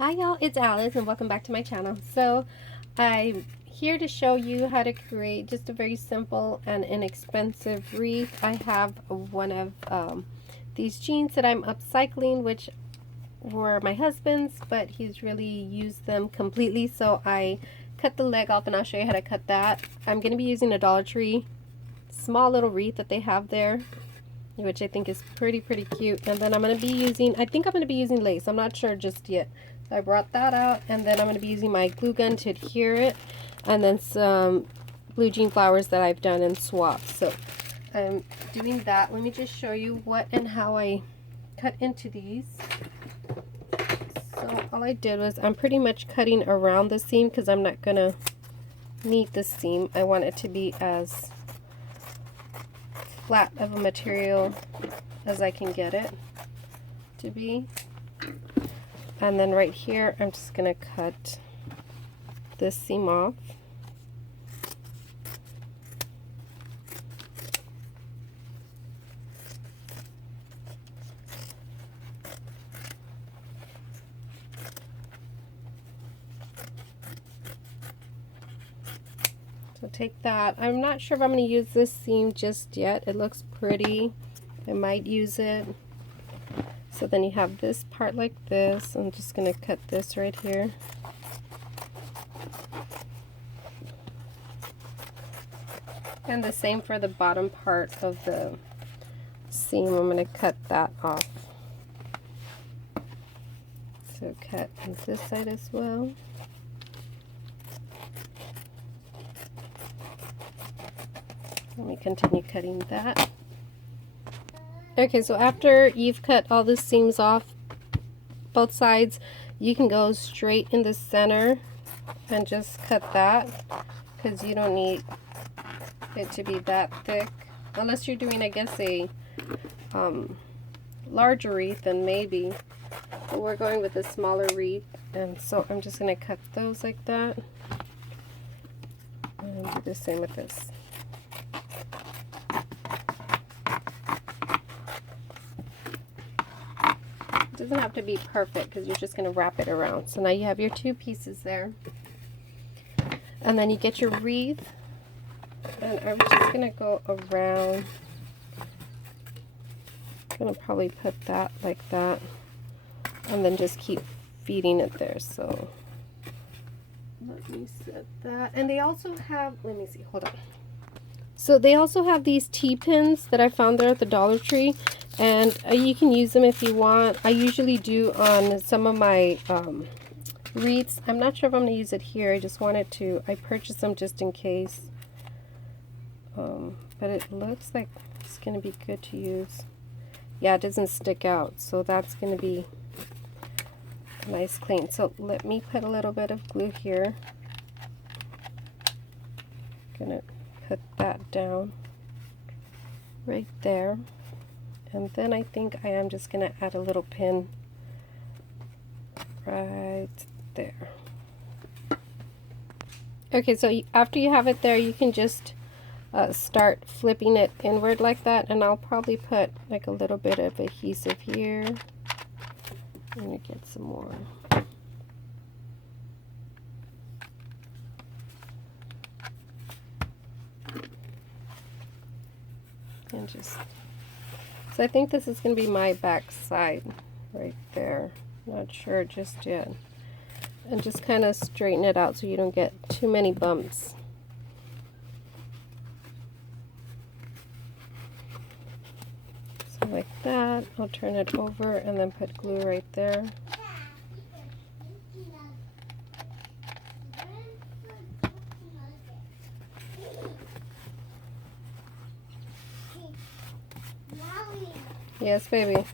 Hi y'all, it's Alice and welcome back to my channel. So I'm here to show you how to create just a very simple and inexpensive wreath. I have one of these jeans that I'm upcycling, which were my husband's, but he's really used them completely, so I cut the leg off and I'll show you how to cut that. I'm going to be using a Dollar Tree small little wreath that they have there, which I think is pretty cute. And then I'm going to be using, I think I'm going to be using lace. I'm not sure just yet. I brought that out, and then I'm going to be using my glue gun to adhere it, and then some blue jean flowers that I've done and swapped. So I'm doing that. Let me just show you what and how I cut into these. So all I did was I'm pretty much cutting around the seam because I'm not going to need the seam. I want it to be as flat of a material as I can get it to be. And then right here, I'm just going to cut this seam off. So take that. I'm not sure if I'm going to use this seam just yet. It looks pretty. I might use it. So then you have this part like this. I'm just going to cut this right here. And the same for the bottom part of the seam. I'm going to cut that off. So cut on this side as well. Let me continue cutting that. Okay, so after you've cut all the seams off both sides, you can go straight in the center and just cut that, because you don't need it to be that thick unless you're doing, I guess, a larger wreath, then maybe, but we're going with a smaller wreath, and so I'm just going to cut those like that and do the same with this. It doesn't have to be perfect because you're just going to wrap it around. So now you have your two pieces there. And then you get your wreath. And I'm just going to go around. I'm going to probably put that like that. And then just keep feeding it there. So let me set that. And they also have, let me see, hold on. So they also have these T-pins that I found there at the Dollar Tree, and you can use them if you want. I usually do on some of my wreaths. I'm not sure if I'm going to use it here. I just wanted to, I purchased them just in case. But it looks like it's going to be good to use. Yeah, it doesn't stick out, so that's going to be nice clean. So let me put a little bit of glue here. Gonna put that down right there, and then I think I am just going to add a little pin right there. Okay, so after you have it there, you can just start flipping it inward like that, and I'll probably put like a little bit of adhesive here. Let me get some more. And just, so I think this is going to be my back side right there. Not sure just yet. And just kind of straighten it out so you don't get too many bumps. So like that. I'll turn it over and then put glue right there. Yes, baby.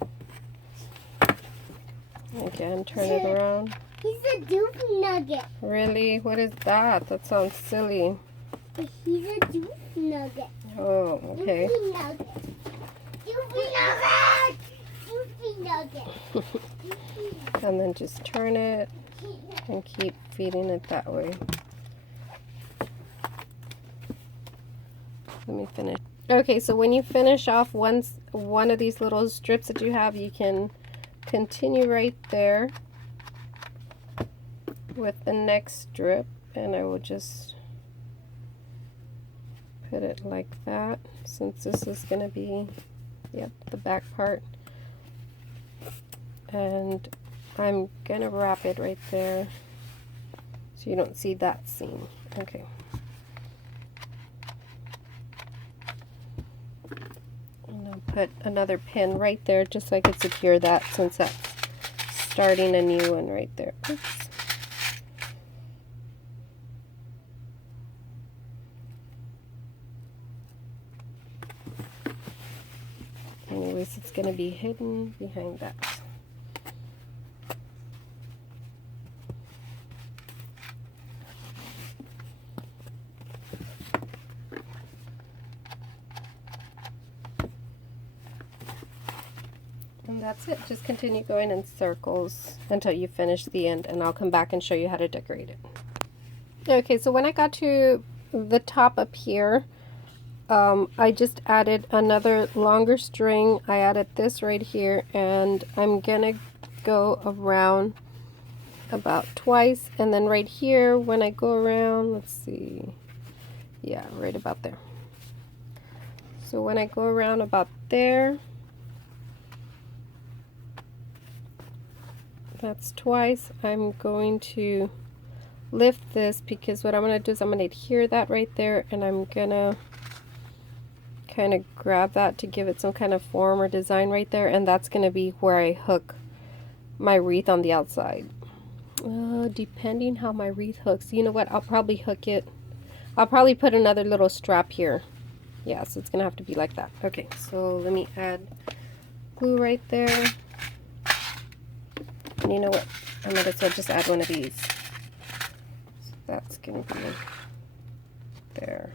Again, turn it around. He's a doofy nugget. Really? What is that? That sounds silly. He's a doofy nugget. Oh, okay. Doofy nugget. Doofy nugget. Doofy nugget. And then just turn it and keep feeding it that way. Let me finish. Okay, so when you finish off one of these little strips that you have, you can continue right there with the next strip, and I will just put it like that, since this is going to be, yep, the back part. And I'm going to wrap it right there so you don't see that seam. Okay. And I'll put another pin right there just so I could secure that, since that's starting a new one right there. Oops. Anyways, it's going to be hidden behind that. And that's it. Just continue going in circles until you finish the end, and I'll come back and show you how to decorate it. Okay, so when I got to the top up here, I just added another longer string. I added this right here, and I'm gonna go around about twice, and then right here when I go around, let's see, yeah, right about there. So when I go around about there, that's twice. I'm going to lift this, because what I'm going to do is I'm going to adhere that right there, and I'm going to kind of grab that to give it some kind of form or design right there, and that's going to be where I hook my wreath on the outside. Depending how my wreath hooks, you know what, I'll probably hook it, I'll probably put another little strap here. Yeah, so it's going to have to be like that. Okay, so let me add glue right there. And you know what, I might as well just add one of these. So that's going to be there.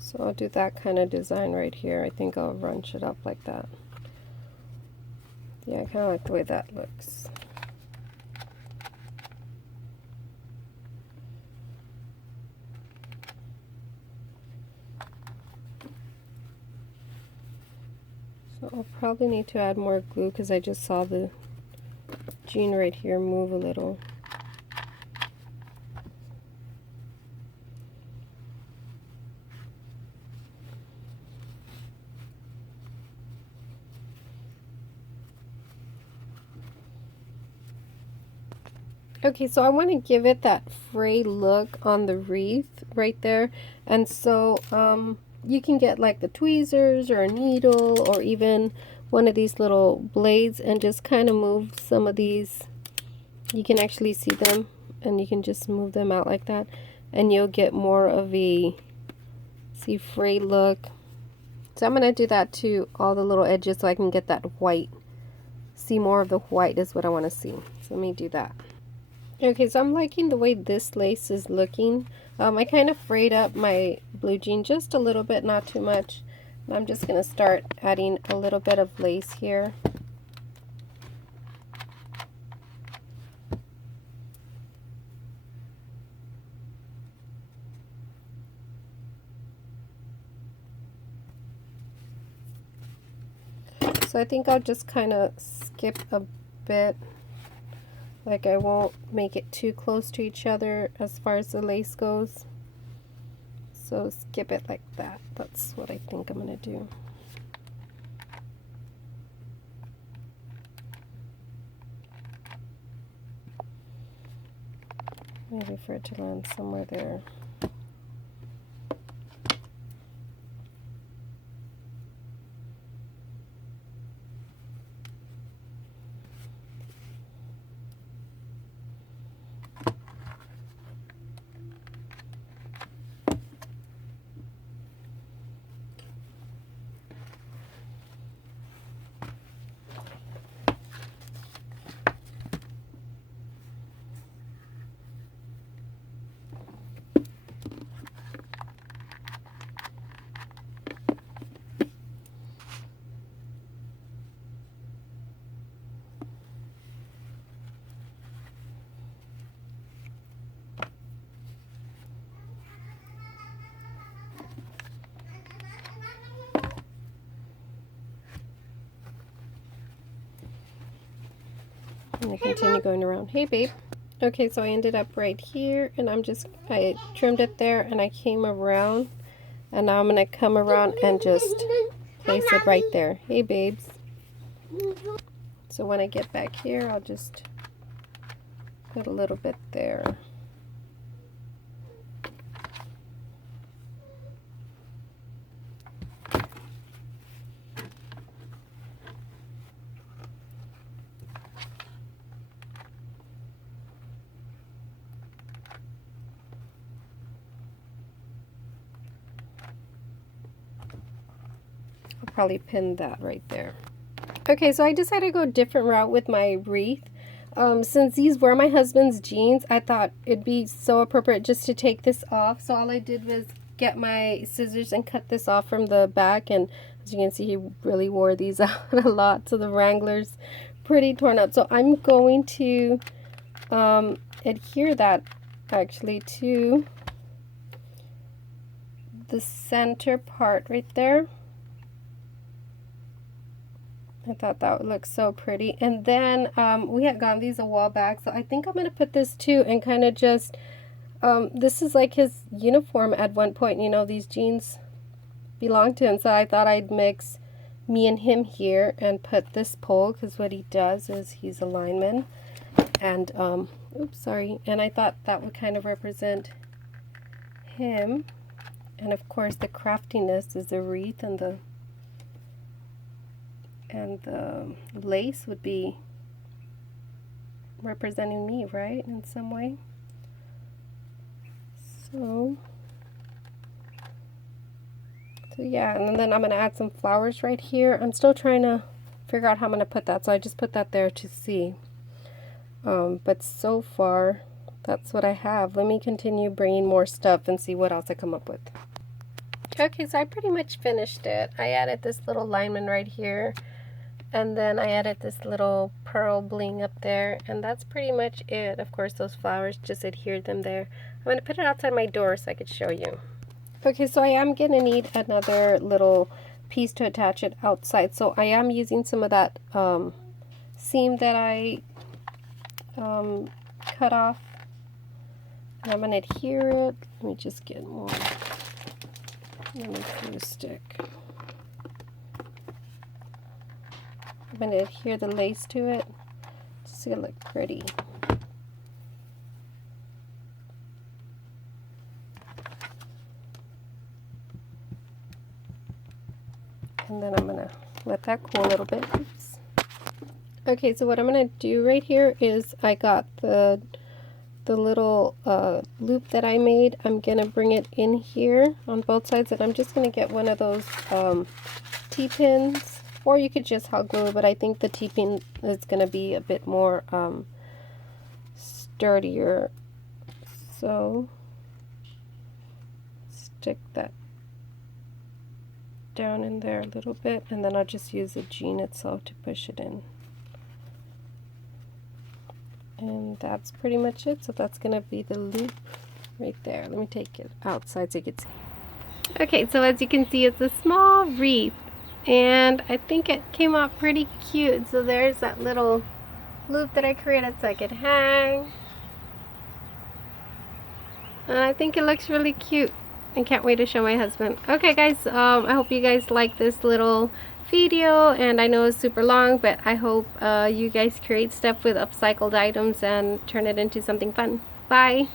So I'll do that kind of design right here. I think I'll runch it up like that. Yeah, I kind of like the way that looks. So I'll probably need to add more glue, because I just saw the jean right here move a little. Okay, so I want to give it that fray look on the wreath right there, and so you can get like the tweezers or a needle or even one of these little blades and just kind of move some of these. You can actually see them, and you can just move them out like that, and you'll get more of a, see, fray look. So I'm going to do that to all the little edges so I can get that white. See, more of the white is what I want to see. So let me do that. Okay, so I'm liking the way this lace is looking. I kind of frayed up my blue jean just a little bit, not too much. And I'm just going to start adding a little bit of lace here. So I think I'll just kind of skip a bit. Like, I won't make it too close to each other as far as the lace goes. So skip it like that. That's what I think I'm going to do. Maybe for it to land somewhere there. I'm gonna continue going around. Hey, babe. Okay, so I ended up right here, and I trimmed it there, and I came around, and now I'm gonna come around and just place it right there. Hey, babes. So when I get back here, I'll just put a little bit there. I'll probably pin that right there. Okay, so I decided to go a different route with my wreath. Since these were my husband's jeans, I thought it'd be so appropriate just to take this off. So all I did was get my scissors and cut this off from the back. And as you can see, he really wore these out a lot. So the Wrangler's pretty torn up. So I'm going to adhere that actually to the center part right there. I thought that would look so pretty. And then we had gotten these a while back, so I think I'm going to put this too and kind of just, this is like his uniform at one point. You know, these jeans belong to him, so I thought I'd mix me and him here and put this pole, because what he does is he's a lineman. And, oops, sorry. And I thought that would kind of represent him. And of course the craftiness is the wreath, and the lace would be representing me, right, in some way. So yeah, and then I'm going to add some flowers right here. I'm still trying to figure out how I'm going to put that, so I just put that there to see. But so far, that's what I have. Let me continue bringing more stuff and see what else I come up with. Okay, so I pretty much finished it. I added this little lineman right here, and then I added this little pearl bling up there, and that's pretty much it. Of course, those flowers, just adhered them there. I'm going to put it outside my door so I could show you. Okay, so I am going to need another little piece to attach it outside. So I am using some of that seam that I cut off. And I'm going to adhere it. Let me just get more. Let me glue stick. I'm going to adhere the lace to it just so it look pretty. And then I'm going to let that cool a little bit. Oops. Okay, so what I'm going to do right here is I got the little loop that I made. I'm going to bring it in here on both sides, and I'm just going to get one of those T-pins. Or you could just hot glue it, but I think the T-pin is going to be a bit more sturdier. So stick that down in there a little bit, and then I'll just use the jean itself to push it in. And that's pretty much it. So that's going to be the loop right there. Let me take it outside so you can see. Okay, so as you can see, it's a small wreath. And I think it came out pretty cute. So there's that little loop that I created so I could hang. And I think it looks really cute. I can't wait to show my husband. Okay guys, I hope you guys like this little video. And I know it's super long, but I hope you guys create stuff with upcycled items and turn it into something fun. Bye!